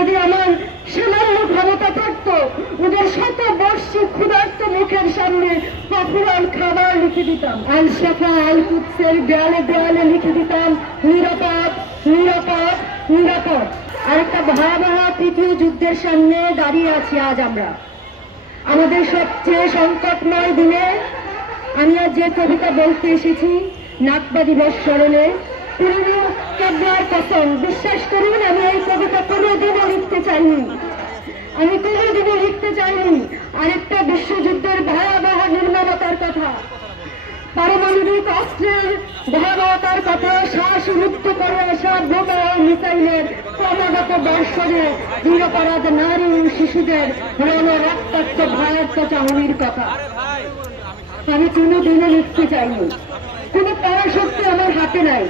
যদি আমার সামান্য ক্ষমতা থাকতো ওদের শতবর্ষী ক্ষুধার্ত মুখের সামনে অফুরান খাবার লিখে দিতাম, আল শাফা আল কুদসের দেয়ালে দেয়ালে লিখে দিতাম নিরাপদ নিরাপদ নিরাপদ। আরেকটা ভয়াবহ তৃতীয় যুদ্ধের সামনে দাঁড়িয়ে আছি আজ আমরা। আমাদের সবচেয়ে সংকটময় দিনে আমি আজ যে কবিতা বলতে এসেছি নাকবা দিবস স্মরণে, কেবলার কসম, বিশ্বাস করুন আমি এই কবিতা কোনোদিনও লিখতে চাইনি, আমি কোনোদিনও লিখতে চাইনি আরেকটা বিশ্বযুদ্ধের ভয়াবহ নির্মমতার কথা, পারমাণবিক অস্ত্রের ভয়াবহতার কথা, শ্বাসমুক্ত করে আসা বোমা ও মিসাইলের ক্রমাগত বর্ষণে নিরপরাধ নারী ও শিশুদের রক্তাক্ত ভয়ার্থ চাহনির কথা আমি কোনোদিনও লিখতে চাইনি। কোনো পরাশক্তি আমার হাতে নাই,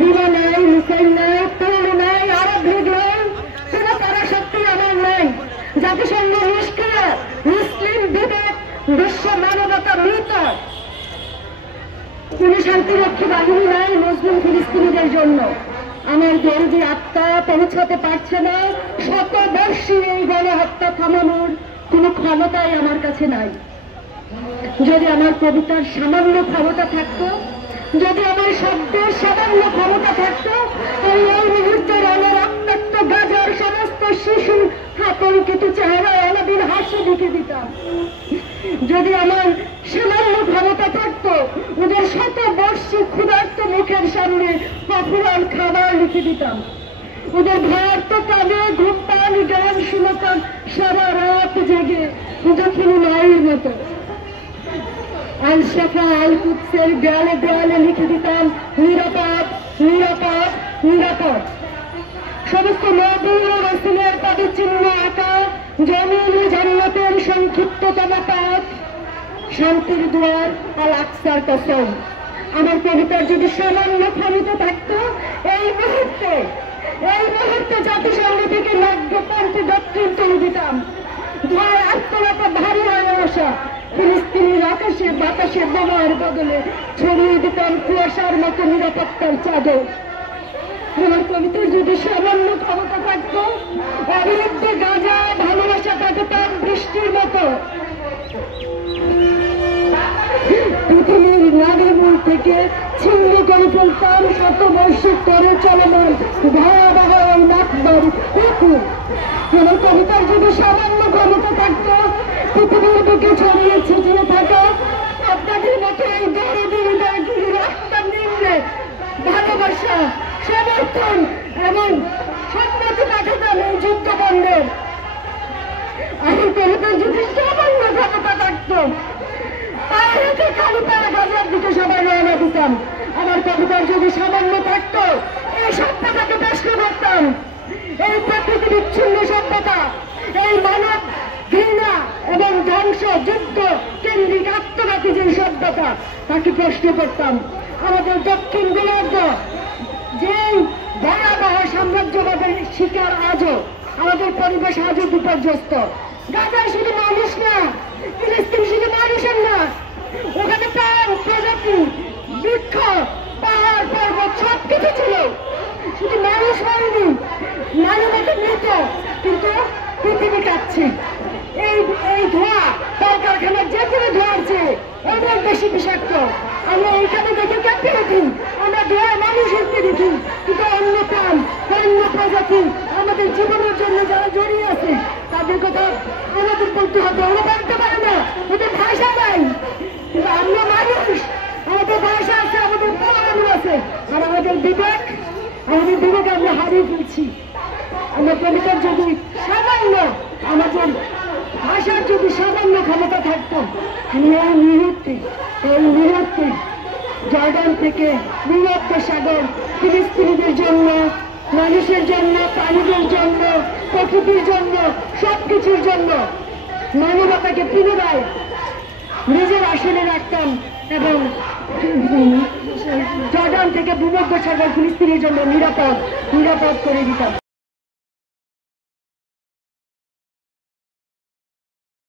বিমা নাই, মিসাইল নাই, তেল নাই, আরব লীগ নাই, কোনো পরাশক্তি আমার নাই। জাতিসংঘ নিষ্ক্রিয়, মুসলিম বিবেক, বিশ্ব মানবতা মৃত, কোন শান্তিরক্ষী বাহিনী নাই মুসলিম ফিলিস্তিনিদের জন্য। আমার দরদি আত্মা পৌঁছাতে পারছে না, শতবর্ষী এই গণহত্যা থামানোর কোনো ক্ষমতাই আমার কাছে নাই। যদি আমার কবিতার সামান্য ক্ষমতা থাকতো, যদি আমার শব্দের সামান্য ক্ষমতা থাকতো, এই মুহূর্তে রক্তাক্ত গাজার সমস্ত শিশু আতঙ্কিত চেহারায় অনাবিল হাসি লিখে দিতাম। যদি আমার সামান্য ক্ষমতা থাকতো ওদের শতবর্ষী ক্ষুধার্ত মুখের সামনে অফুরান খাবার লিখে দিতাম, ওদের ভয়ার্ত কানে ঘুম পানি গান শুনতাম সারা রাত জেগে দক্ষিণী মায়ের মতো। আল শাফা আল কুদসের দেয়ালে দেয়ালে লিখে দিতাম নিরাপদ নিরাপদ নিরাপদ। সমস্ত নবী ও রাসূলের পদচিহ্ন আঁকা জমিন জান্নাতের সংক্ষিপ্ততম পথ, শান্তির দুয়ার আল আকসার কসম। আমার কবিতার যদি সামান্য ক্ষমতা থাকতো এই মুহূর্তে জাতিসংঘ থেকে নাগ্যপন্থী দক্ষিণ তুলে দিতাম। ধোঁয়ায় আত্মরত ভারী হয়ে আসা ফিলিস্তিনির আকাশে বাতাসে বোমার বদলে ছড়িয়ে দিতাম কুয়াশার মতো নিরাপত্তার চাদর। আমার কবিতার যদি সামান্য ক্ষমতা থাকতো অবিরুদ্ধে গাজা ভালোবাসা কাটাতাম বৃষ্টির মতো। পৃথিবীর নারীমূল থেকে ছিন্নি করে ফেলতাম শতবর্ষী করে চলমান ভয়াবহ নাকবার পুকুর। আমার কবিতার যদি সামান্য ক্ষমতা থাকতো পৃথিবীর বুকে ছড়িয়ে ছিটিয়ে থাকা আপনাদের মতো এই দরদি হৃদয়গুলি রাস্তা নিম্নে ভালোবাসা সমর্থন এবং সম্মতি পাঠাতাম এই যুদ্ধ বন্ধের। আমার কবিতার যদি সামান্য ক্ষমতা থাকতো পায়ে খালি পায়ে গাজার দিকে সবাই রওনা দিতাম। আমার কবিতার যদি সামান্য থাকতো এই সভ্যতাকে প্রশ্ন করতাম, এই প্রকৃতি বিচ্ছিন্ন সভ্যতা, এই মানব ঘৃণা এবং ধ্বংস যুদ্ধ কেন্দ্রিক আত্মঘাতী যে সভ্যতা তাকে প্রশ্ন করতাম। আমাদের দক্ষিণ গোলার্ধ যে ভয়াবহ সাম্রাজ্যবাদের শিকার আজও, আমাদের পরিবেশ আজও বিপর্যস্ত। গাজায় শুধু মানুষ না, ফিলিস্তিন শুধু মানুষের না, ওখানে প্রাণ প্রজাতি বৃক্ষ পাহাড় পর্বত সবকিছু ছিল, শুধু মানুষ হয়নি, মানবতা মৃত, কিন্তু পৃথিবী কাঁপছে। এই ধোঁয়া কলকারখানার যে কোনো ধোঁয়ার চেয়ে অনেক বেশি বিষাক্ত। আমরা এইখানে দেখে কাঁপিয়ে উঠি, আমরা ধোঁয়ায় মানুষ উঠতে দেখি, কিন্তু অন্য প্রাণ অন্য প্রজাতি আমাদের জীবনের জন্য যারা জড়িয়ে আছে তাদের কথা আমাদের বলতে হবে। ওরা বলতে পারে না, ওদের ভাষা নাই, কিন্তু আমরা মানুষ, আমাদের ভাষা আছে, আমাদের পরমাণু আছে, আর আমাদের বিবেক আমরা হারিয়ে ফেলছি। আমরা কবিতার যদি সামান্য আমাদের ভাষার যদি সামান্য ক্ষমতা থাকতো আমি এই মুহূর্তে জর্ডান থেকে ভূমধ্য সাগর ফিলিস্তিনিদের জন্য, মানুষের জন্য, প্রাণীদের জন্য, প্রকৃতির জন্য, সবকিছুর জন্য মানবতাকে পুনরায় নিজের আসনে রাখতাম এবং জর্ডান থেকে ভূমধ্য সাগর ফিলিস্তিনের জন্য নিরাপদ করে দিতাম।